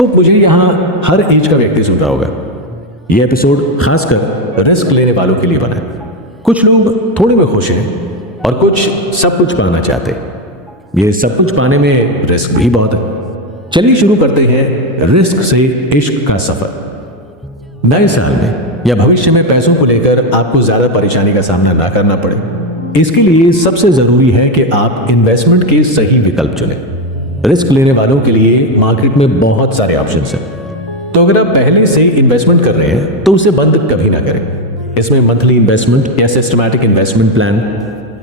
तो मुझे यहाँ हर एज का व्यक्ति सुन रहा होगा। ये एपिसोड खासकर रिस्क लेने वालों के लिए बना है। कुछ लोग थोड़े में खुश हैं और कुछ सब कुछ पाना चाहते हैं। ये सब कुछ पाने में रिस्क भी बहुत है। चलिए शुरू करते हैं रिस्क से इश्क का सफर। नए साल में या भविष्य में पैसों को लेकर आपको ज्यादा परेशानी का सामना ना करना पड़े, इसके लिए सबसे जरूरी है कि आप इन्वेस्टमेंट के सही विकल्प चुनें। रिस्क लेने वालों के लिए मार्केट में बहुत सारे ऑप्शंस हैं, तो अगर आप पहले से इन्वेस्टमेंट कर रहे हैं तो उसे बंद कभी ना करें। इसमें मंथली इन्वेस्टमेंट या सिस्टमैटिक इन्वेस्टमेंट प्लान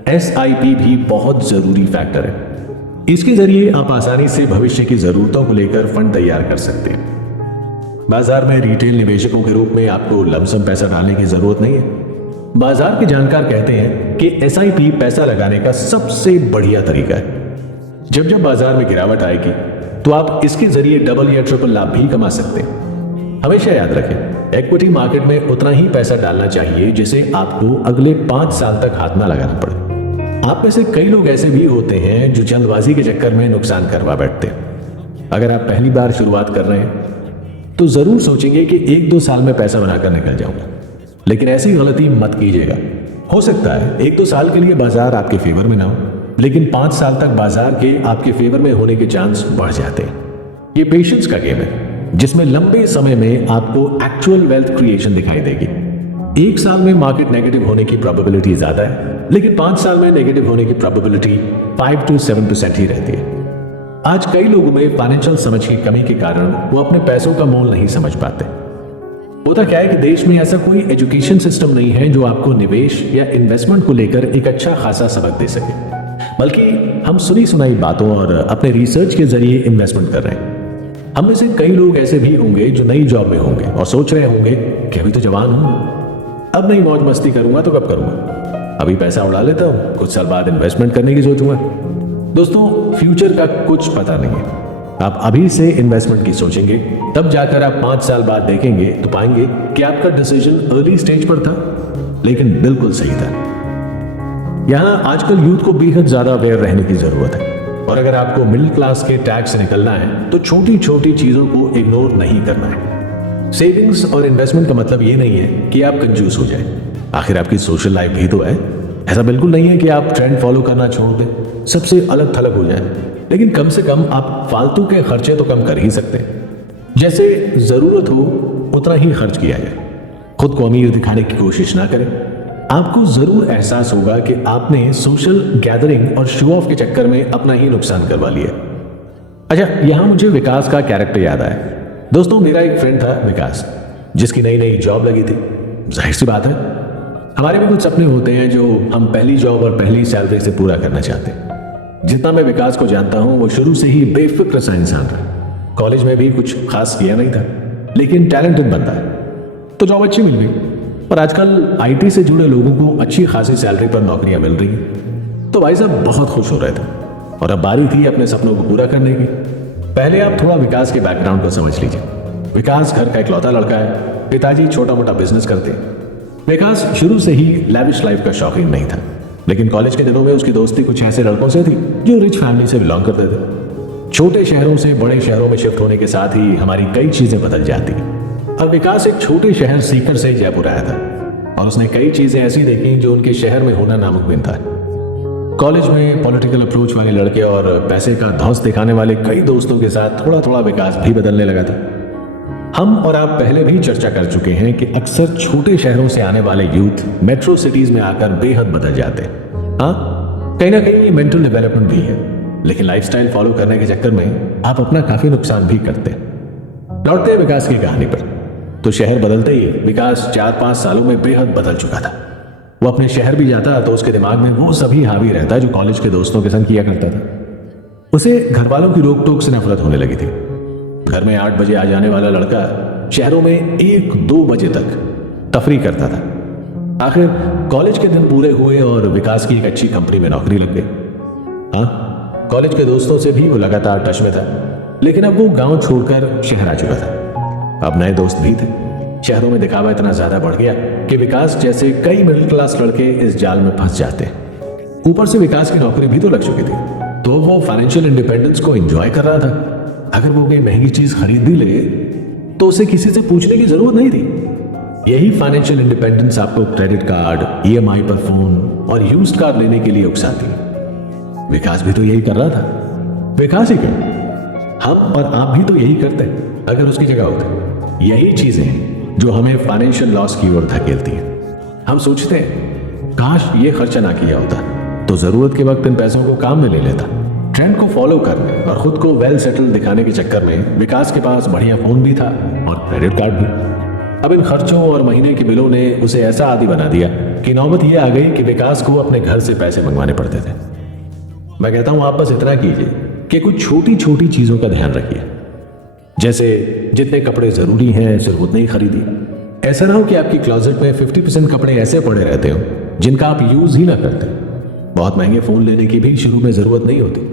SIP भी बहुत जरूरी फैक्टर है। इसके जरिए आप आसानी से भविष्य की जरूरतों को लेकर फंड तैयार कर सकते हैं। बाजार में रिटेल निवेशकों के रूप में आपको लमसम पैसा डालने की जरूरत नहीं है। बाजार के जानकार कहते हैं कि SIP पैसा लगाने का सबसे बढ़िया तरीका है। जब बाजार में गिरावट आएगी तो आप इसके जरिए डबल या ट्रिपल लाभ भी कमा सकते हैं। हमेशा याद रखें, इक्विटी मार्केट में उतना ही पैसा डालना चाहिए जिसे आपको अगले 5 साल तक हाथ ना लगाना पड़े। आप में से कई लोग ऐसे भी होते हैं जो जल्दबाजी के चक्कर में नुकसान करवा बैठते हैं। अगर आप पहली बार शुरुआत कर रहे हैं तो जरूर सोचेंगे कि 1-2 साल में पैसा बनाकर निकल जाऊंगा, लेकिन ऐसी गलती मत कीजिएगा। हो सकता है 1-2 साल के लिए बाजार आपके फेवर में ना हो, लेकिन 5 साल तक बाजार के आपके फेवर में होने के चांस बढ़ जाते हैं। ये पेशेंस का गेम है जिसमें लंबे समय में आपको एक्चुअल वेल्थ क्रिएशन दिखाई देगी। 1 साल में मार्केट नेगेटिव होने की प्रोबेबिलिटी ज्यादा है, लेकिन 5 साल में नेगेटिव होने की प्रोबेबिलिटी 5 to 7% ही रहती है। आज कई लोगों में फाइनेंशियल समझ की कमी के कारण वो अपने पैसों का मोल नहीं समझ पाते। होता क्या है कि देश में ऐसा कोई एजुकेशन सिस्टम नहीं है जो आपको निवेश या इन्वेस्टमेंट को लेकर एक अच्छा खासा सबक दे सके, बल्कि हम सुनी सुनाई बातों और अपने रिसर्च के जरिए इन्वेस्टमेंट कर रहे हैं। हम में से कई लोग ऐसे भी होंगे जो नई जॉब में होंगे और सोच रहे होंगे कि अभी तो जवान हूं, अब नहीं मौज मस्ती करूंगा तो कब करूंगा, अभी पैसा उड़ा लेता हूं, कुछ साल बाद इन्वेस्टमेंट करने की सोचूंगा। दोस्तों, फ्यूचर का कुछ पता नहीं है। आप अभी से इन्वेस्टमेंट की सोचेंगे, तब जाकर आप 5 साल बाद देखेंगे तो पाएंगे कि आपका डिसीजन अर्ली स्टेज पर था, लेकिन बिल्कुल सही था। यहाँ आजकल यूथ को बेहद ज्यादा अवेयर रहने की जरूरत है, और अगर आपको मिडिल क्लास के टैग से निकलना है तो छोटी छोटी चीजों को इग्नोर नहीं करना है। सेविंग्स और इन्वेस्टमेंट का मतलब ये नहीं है कि आप कंजूस हो जाए, आखिर आपकी सोशल लाइफ भी तो है। ऐसा बिल्कुल नहीं है कि आप ट्रेंड फॉलो करना छोड़ दें, सबसे अलग थलग हो जाए, लेकिन कम से कम आप फालतू के खर्चे तो कम कर ही सकते हैं। जैसे जरूरत हो उतना ही खर्च किया जाए। खुद को अमीर दिखाने की कोशिश ना करें। आपको जरूर एहसास होगा कि आपने सोशल गैदरिंग और शो ऑफ के चक्कर में अपना ही नुकसान करवा लिया। अच्छा, यहां मुझे विकास का कैरेक्टर याद आया। दोस्तों, मेरा एक फ्रेंड था विकास, जिसकी नई नई जॉब लगी थी। जाहिर सी बात है, हमारे भी कुछ सपने होते हैं जो हम पहली जॉब और पहली सैलरी से पूरा करना चाहते हैं। जितना मैं विकास को जानता हूं, वो शुरू से ही बेफिक्र सा इंसान था। कॉलेज में भी कुछ खास किया नहीं था, लेकिन टैलेंटेड बंदा है, तो जॉब अच्छी मिल गई। और आजकल IT से जुड़े लोगों को अच्छी खासी सैलरी पर नौकरियां मिल रही हैं। तो भाई साहब बहुत खुश हो रहे थे, और अब बारी थी अपने सपनों को पूरा करने की। पहले आप थोड़ा विकास के बैकग्राउंड को समझ लीजिए। विकास घर का इकलौता लड़का है, पिताजी छोटा मोटा बिजनेस करते हैं। विकास शुरू से ही लैविश लाइफ का शौकीन नहीं था, लेकिन कॉलेज के दिनों में उसकी दोस्ती कुछ ऐसे लड़कों से थी जो रिच फैमिली से बिलोंग करते थे। छोटे शहरों से बड़े शहरों में शिफ्ट होने के साथ ही हमारी कई चीजें बदल जाती। अब विकास एक छोटे शहर सीकर से जयपुर आया था, और उसने कई चीजें ऐसी देखी जो उनके शहर में होना नामुमकिन था। कॉलेज में पॉलिटिकल अप्रोच वाले लड़के और पैसे का धौंस दिखाने वाले कई दोस्तों के साथ थोड़ा थोड़ा विकास भी बदलने लगा था। हम और आप पहले भी चर्चा कर चुके हैं कि अक्सर छोटे शहरों से आने वाले यूथ मेट्रो सिटीज में आकर बेहद बदल जाते हैं। हाँ, कहीं ना कहीं ये मेंटल डेवलपमेंट भी है, लेकिन लाइफस्टाइल फॉलो करने के चक्कर में आप अपना काफी नुकसान भी करते हैं। लौटते हैं विकास की कहानी पर। तो शहर बदलते ही विकास 4-5 सालों में बेहद बदल चुका था। वो अपने शहर भी जाता तो उसके दिमाग में वो सभी हावी रहता जो कॉलेज के दोस्तों के संग किया करता था। उसे घर वालों की रोक टोक से नफरत होने लगी थी। घर में 8 बजे आ जाने वाला लड़का शहरों में 1-2 बजे तक तफरी करता था। आखिर कॉलेज के दिन पूरे हुए और विकास की एक अच्छी कंपनी में नौकरी लग गई। हाँ, कॉलेज के दोस्तों से भी वो लगातार टच में था, लेकिन अब वो गांव छोड़कर शहर आ चुका था। अब नए दोस्त भी थे। शहरों में दिखावा इतना ज्यादा बढ़ गया कि विकास जैसे कई मिडिल क्लास लड़के इस जाल में फंस जाते। ऊपर से विकास की नौकरी भी तो लग चुकी थी, तो वो फाइनेंशियल इंडिपेंडेंस को एंजॉय कर रहा था। अगर वो कोई महंगी चीज खरीद भी ले तो उसे किसी से पूछने की जरूरत नहीं थी। यही फाइनेंशियल इंडिपेंडेंस आपको क्रेडिट कार्ड, ईएमआई पर फोन और यूज्ड कार लेने के लिए उकसाती है। विकास भी तो यही कर रहा था। विकास ही क्यों, हम और आप भी तो यही करते हैं अगर उसकी जगह होते। यही चीजें हैं जो हमें फाइनेंशियल लॉस की ओर धकेलती हैं। हम सोचते हैं काश ये खर्चा ना किया होता तो जरूरत के वक्त इन पैसों को काम में ले लेता। ट्रेंड को फॉलो करने और खुद को वेल सेटल दिखाने के चक्कर में विकास के पास बढ़िया फोन भी था और क्रेडिट कार्ड भी। अब इन खर्चों और महीने के बिलों ने उसे ऐसा आदी बना दिया कि नौबत यह आ गई कि विकास को अपने घर से पैसे मंगवाने पड़ते थे। मैं कहता हूं आप बस इतना कीजिए कि कुछ छोटी छोटी चीजों का ध्यान रखिए, जैसे जितने कपड़े जरूरी हैं सिर्फ उतने ही खरीदिए। ऐसा ना हो कि आपकी क्लोजेट में 50% कपड़े ऐसे पड़े रहते हो जिनका आप यूज ही ना करते। बहुत महंगे फोन लेने की भी शुरू में जरूरत नहीं होती।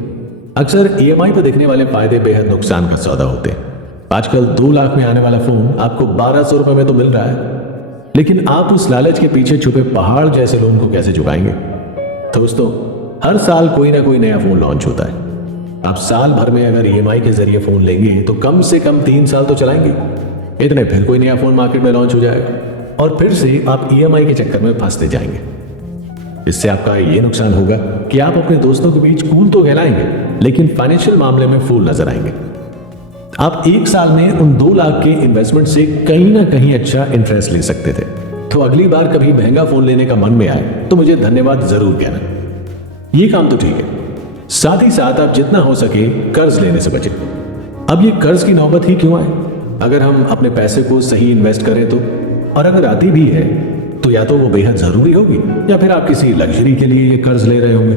अक्सर ईएमआई पर दिखने वाले फायदे बेहद नुकसान का सौदा होते हैं। आजकल 2 लाख में आने वाला फोन आपको 1200 रुपए में तो मिल रहा है, लेकिन आप उस लालच के पीछे छुपे पहाड़ जैसे लोन को कैसे चुकाएंगे। तो दोस्तों, हर साल कोई ना कोई नया फोन लॉन्च होता है। आप साल भर में अगर ईएमआई के जरिए फोन लेंगे तो कम से कम 3 साल तो चलाएंगे। इतने फिर कोई नया फोन मार्केट में लॉन्च हो जाएगा और फिर से आप ईएमआई के चक्कर में फंसते जाएंगे। इससे आपका ये नुकसान होगा कि आप अपने दोस्तों के बीच कूल तो कहलाएंगे लेकिन फाइनेंशियल मामले में फूल नजर आएंगे। आप 1 साल में उन 2 लाख के इन्वेस्टमेंट से कहीं ना कहीं अच्छा इंटरेस्ट ले सकते थे। तो अगली बार कभी महंगा फोन लेने का मन में आए तो मुझे धन्यवाद जरूर कहना। ये काम तो ठीक है, साथ ही साथ आप जितना हो सके कर्ज लेने से बचें। अब ये कर्ज की नौबत ही क्यों आए अगर हम अपने पैसे को सही इन्वेस्ट करें तो, और अगर आती भी है तो या तो वो बेहद जरूरी होगी या फिर आप किसी लग्जरी के लिए ये कर्ज ले रहे होंगे।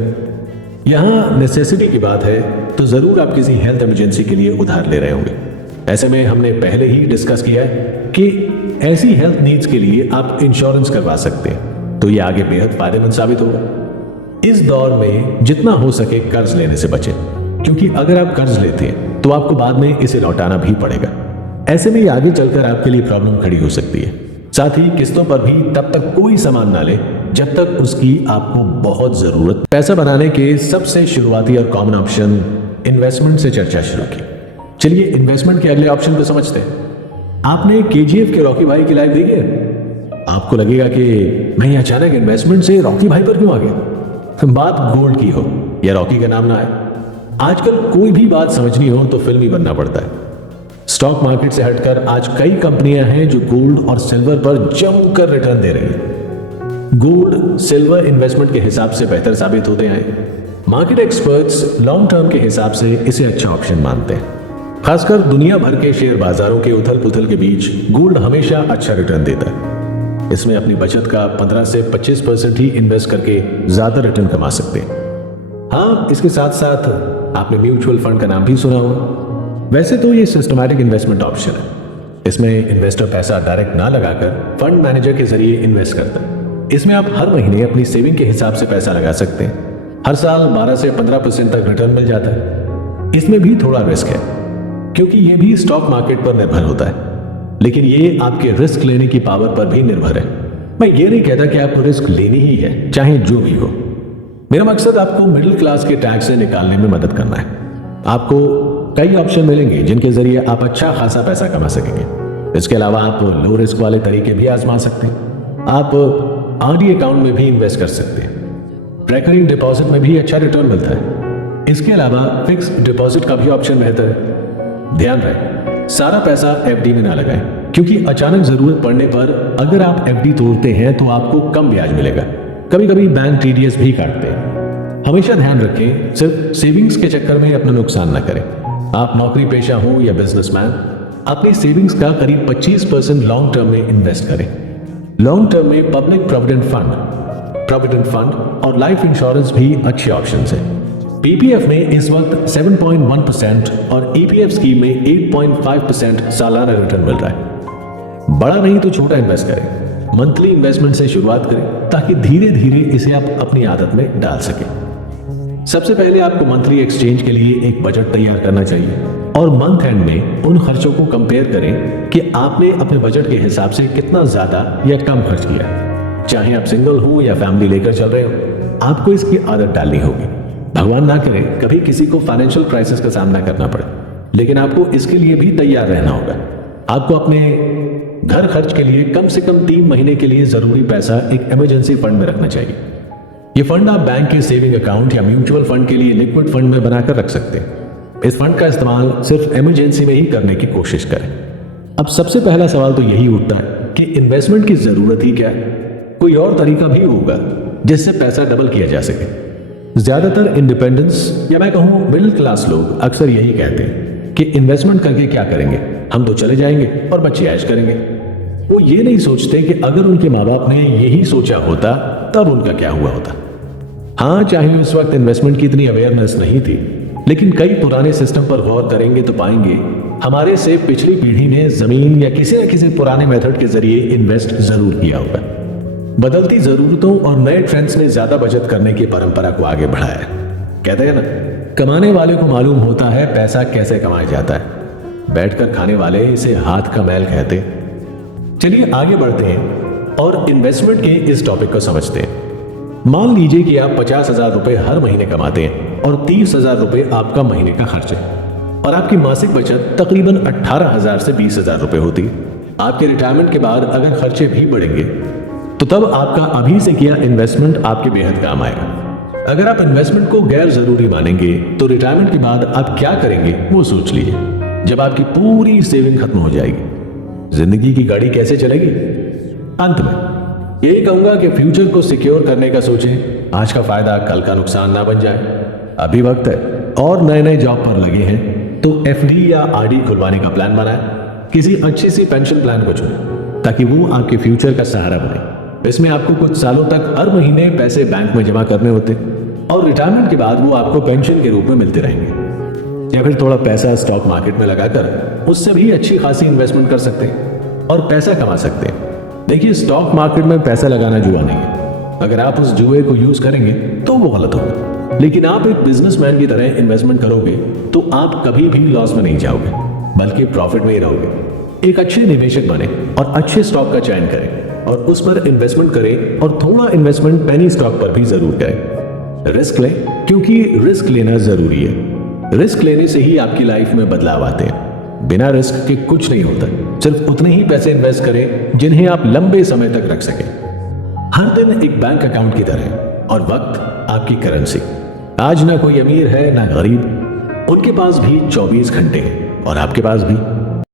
यहां नेसेसिटी की बात है तो जरूर आप किसी हेल्थ इमरजेंसी के लिए उधार ले रहे होंगे। ऐसे में हमने पहले ही डिस्कस किया है कि ऐसी हेल्थ नीड्स के लिए आप इंश्योरेंस करवा सकते हैं, तो ये आगे बेहद फायदेमंद साबित होगा। इस दौर में जितना हो सके कर्ज लेने से बचें, क्योंकि अगर आप कर्ज लेते हैं तो आपको बाद में इसे लौटाना भी पड़ेगा। ऐसे में ये आगे चलकर आपके लिए प्रॉब्लम खड़ी हो सकती है। साथ ही किस्तों पर भी तब तक कोई सामान ना ले जब तक उसकी आपको बहुत जरूरत। पैसा बनाने के सबसे शुरुआती और कॉमन ऑप्शन इन्वेस्टमेंट से चर्चा शुरू की। चलिए इन्वेस्टमेंट के अगले ऑप्शन को समझते हैं। आपने केजीएफ के रॉकी भाई की लाइफ देखी है? आपको लगेगा कि मैं अचानक इन्वेस्टमेंट से रॉकी भाई पर क्यों आ गया। बात गोल्ड की हो या रॉकी का नाम ना आए, आजकल कोई भी बात समझनी हो तो फिल्म ही बनना पड़ता है। स्टॉक मार्केट से हटकर आज कई कंपनियां हैं जो गोल्ड और सिल्वर पर जमकर रिटर्न दे रही हैं। गोल्ड सिल्वर इन्वेस्टमेंट के हिसाब से बेहतर साबित होते हैं। मार्केट एक्सपर्ट्स लॉन्ग टर्म के हिसाब से इसे अच्छा ऑप्शन मानते हैं। खासकर दुनिया भर के शेयर बाजारों के उथल पुथल के बीच गोल्ड हमेशा अच्छा रिटर्न देता है। इसमें अपनी बचत का 15 से 25% ही इन्वेस्ट करके ज्यादा रिटर्न कमा सकते हैं। हाँ, इसके साथ साथ आपने म्यूचुअल फंड का नाम भी सुना होगा। वैसे तो ये सिस्टमैटिक इन्वेस्टमेंट ऑप्शन है। इसमें इन्वेस्टर पैसा डायरेक्ट ना लगाकर फंड मैनेजर के जरिए इन्वेस्ट करता है। इसमें आप हर महीने अपनी सेविंग के हिसाब से पैसा लगा सकते हैं। हर साल 12 से 15% तक रिटर्न मिल जाता है। इसमें भी थोड़ा रिस्क है क्योंकि ये भी स्टॉक मार्केट पर निर्भर होता है, लेकिन ये आपके रिस्क लेने की पावर पर भी निर्भर है। मैं ये नहीं कहता कि आपको रिस्क लेनी ही है, चाहे जो भी हो। मेरा मकसद आपको मिडिल क्लास के टैक्स से निकालने में मदद करना है। आपको कई ऑप्शन मिलेंगे जिनके जरिए आप अच्छा खासा पैसा कमा सकेंगे। इसके अलावा आप लो रिस्क वाले तरीके भी आजमा सकते हैं। आप आरडी अकाउंट में भी इन्वेस्ट कर सकते हैं। रिकरिंग डिपॉजिट में भी अच्छा रिटर्न मिलता है। इसके अलावा फिक्स डिपॉजिट का भी ऑप्शन बेहतर है। ध्यान रहे, सारा पैसा एफडी में ना लगाएं, क्योंकि अचानक जरूरत पड़ने पर अगर आप एफडी तोड़ते हैं तो आपको कम ब्याज मिलेगा। कभी कभी बैंक टीडीएस भी काटते हैं। हमेशा ध्यान रखें, सिर्फ सेविंग्स के चक्कर में अपना नुकसान न करें। आप नौकरी पेशा हो या बिजनेसमैन, अपनी सेविंग्स का करीब 25% लॉन्ग टर्म में इन्वेस्ट करें। लॉन्ग टर्म में पब्लिक प्रोविडेंट फंड और लाइफ इंश्योरेंस भी अच्छे ऑप्शन हैं। पीपीएफ में इस वक्त 7.1% और ईपीएफ स्कीम में 8.5% सालाना रिटर्न मिल रहा है। बड़ा नहीं तो छोटा इन्वेस्ट करें। मंथली इन्वेस्टमेंट से शुरुआत करें ताकि धीरे धीरे इसे आप अपनी आदत में डाल सकें। सबसे पहले आपको मंथली एक्सचेंज के लिए एक बजट तैयार करना चाहिए और मंथ एंड में उन खर्चों को कंपेयर करें कि आपने अपने बजट के हिसाब से कितना ज्यादा या कम खर्च किया। चाहे आप सिंगल हो या फैमिली लेकर चल रहे हो, आपको इसकी आदत डालनी होगी। भगवान ना करे कभी किसी को फाइनेंशियल क्राइसिस का सामना करना पड़े। लेकिन आपको इसके लिए भी तैयार रहना होगा। आपको अपने घर खर्च के लिए कम से कम 3 महीने के लिए जरूरी पैसा एक इमरजेंसी फंड में रखना चाहिए। ये फंड आप बैंक के सेविंग अकाउंट या म्यूचुअल फंड के लिए लिक्विड फंड में बनाकर रख सकते हैं। इस फंड का इस्तेमाल सिर्फ इमरजेंसी में ही करने की कोशिश करें। अब सबसे पहला सवाल तो यही उठता है कि इन्वेस्टमेंट की जरूरत ही क्या है? कोई और तरीका भी होगा जिससे पैसा डबल किया जा सके। ज्यादातर इंडिपेंडेंस या मैं कहूं मिडिल क्लास लोग अक्सर यही कहते हैं कि इन्वेस्टमेंट करके क्या करेंगे, हम तो चले जाएंगे और बच्चे ऐश करेंगे। वो ये नहीं सोचते कि अगर उनके माँ बाप ने यही सोचा होता तब उनका क्या हुआ होता। हाँ, चाहे उस वक्त इन्वेस्टमेंट की इतनी अवेयरनेस नहीं थी, लेकिन कई पुराने सिस्टम पर गौर करेंगे तो पाएंगे हमारे से पिछली पीढ़ी ने जमीन या किसी न किसी पुराने मेथड के जरिए इन्वेस्ट जरूर किया होगा। बदलती जरूरतों और नए ट्रेंड्स ने ज्यादा बचत करने की परंपरा को आगे बढ़ाया है। कहते हैं ना, कमाने वाले को मालूम होता है पैसा कैसे कमाया जाता है, बैठकर खाने वाले इसे हाथ का मैल कहते। चलिए आगे बढ़ते हैं और इन्वेस्टमेंट के इस टॉपिक को समझते हैं। मान लीजिए कि आप 50,000 रुपए हर महीने कमाते हैं और 30,000 रुपए आपका महीने का खर्च है और आपकी मासिक बचत तकरीबन 18,000 से 20,000 रुपए होती है। आपके रिटायरमेंट के बाद अगर खर्चे भी बढ़ेंगे तो तब आपका अभी से किया इन्वेस्टमेंट आपके बेहद काम आएगा। अगर आप इन्वेस्टमेंट को गैर जरूरी मानेंगे तो रिटायरमेंट के बाद आप क्या करेंगे वो सोच लीजिए। जब आपकी पूरी सेविंग खत्म हो जाएगी, जिंदगी की गाड़ी कैसे चलेगी? अंत में यही कहूंगा कि फ्यूचर को सिक्योर करने का सोचें। आज का फायदा कल का नुकसान ना बन जाए। अभी वक्त है और नए नए जॉब पर लगे हैं तो एफडी या आरडी खुलवाने का प्लान बनाएं। किसी अच्छी सी पेंशन प्लान को चुनें ताकि वो आपके फ्यूचर का सहारा बने। इसमें आपको कुछ सालों तक हर महीने पैसे बैंक में जमा करने होते और रिटायरमेंट के बाद वो आपको पेंशन के रूप में मिलते रहेंगे। या फिर थोड़ा पैसा स्टॉक मार्केट में लगाकर उससे भी अच्छी खासी इन्वेस्टमेंट कर सकते हैं और पैसा कमा सकते हैं। देखिए, स्टॉक मार्केट में पैसा लगाना जुआ नहीं है। अगर आप उस जुए को यूज करेंगे तो वो गलत होगा, लेकिन आप एक बिजनेसमैन की तरह इन्वेस्टमेंट करोगे तो आप कभी भी लॉस में नहीं जाओगे, बल्कि प्रॉफिट में ही रहोगे। एक अच्छे निवेशक बने और अच्छे स्टॉक का चयन करें और उस पर इन्वेस्टमेंट करें और थोड़ा इन्वेस्टमेंट पेनी स्टॉक पर भी जरूर करें। रिस्क लें, क्योंकि रिस्क लेना जरूरी है। रिस्क लेने से ही आपकी लाइफ में बदलाव आते हैं। बिना रिस्क के कुछ नहीं होता। सिर्फ उतने ही पैसे इन्वेस्ट करें जिन्हें आप लंबे समय तक रख सकें। हर दिन एक बैंक अकाउंट की तरह और वक्त आपकी करेंसी। आज ना कोई अमीर है ना गरीब, उनके पास भी 24 घंटे हैं और आपके पास भी।